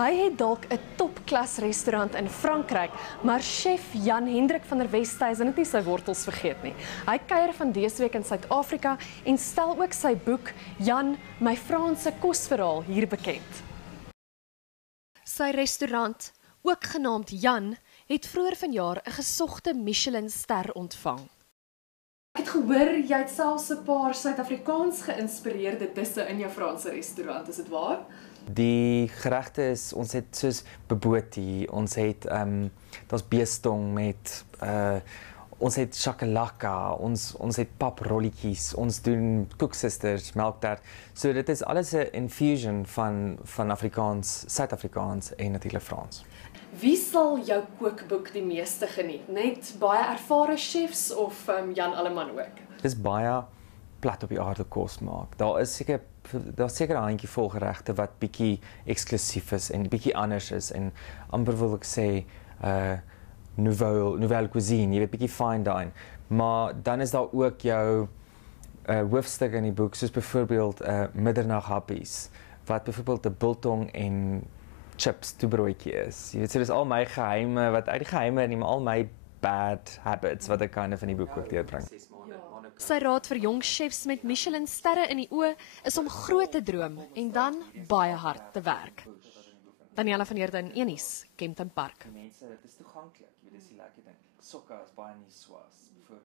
Hy het dalk 'n topklas restaurant in Frankryk, maar chef Jan Hendrik van der Westhuizen het nie sy wortels vergeet nie. Hy kuier van dese week in Suid-Afrika en stel ook sy boek Jan, my Franse kosverhaal hier bekend. Sy restaurant, ook genaamd Jan, het vroeër vanjaar 'n gesogte Michelin-ster ontvang. Ek het gehoor jy het selfs 'n paar Suid-Afrikaans geïnspireerde disse in jou Franse restaurant, is dit waar? Die geregte is, ons het soos bobotie, ons het daar's beestong met ons het shakalaka, ons het paprolletjies, ons doen koeksisters, melktert. So dit is alles 'n infusion van Afrikaans, Suid-Afrikaans en natuurlik Frans. Wie sal jou kookboek die meeste geniet? Net baie ervare chefs of Jan Alleman ook? Dis baie plat op die aarde kos maak. Daar's seker 'n handjie vol geregte wat bietjie eksklusief is en bietjie anders is en amper wil ek sê nouvelle cuisine, jy weet bietjie fine dine. Maar dan is daar ook jou hoofstukke in die boek, soos byvoorbeeld middernaghappies, wat byvoorbeeld 'n biltong en chips toebroodjie is. Jy weet, so dis al my geheime, wat uit die geheime en al my bad habits wat ek kind of in die boek ook deurbring. Sy raad vir jong chefs met Michelin-sterre in die oë is om groot te droom en dan baie hard te werk. Daniela van Heerden, Enies, Kempton Park. Mense, dit is toeganklik, jy weet dis die lekker ding. Sokke is baie nie swaar.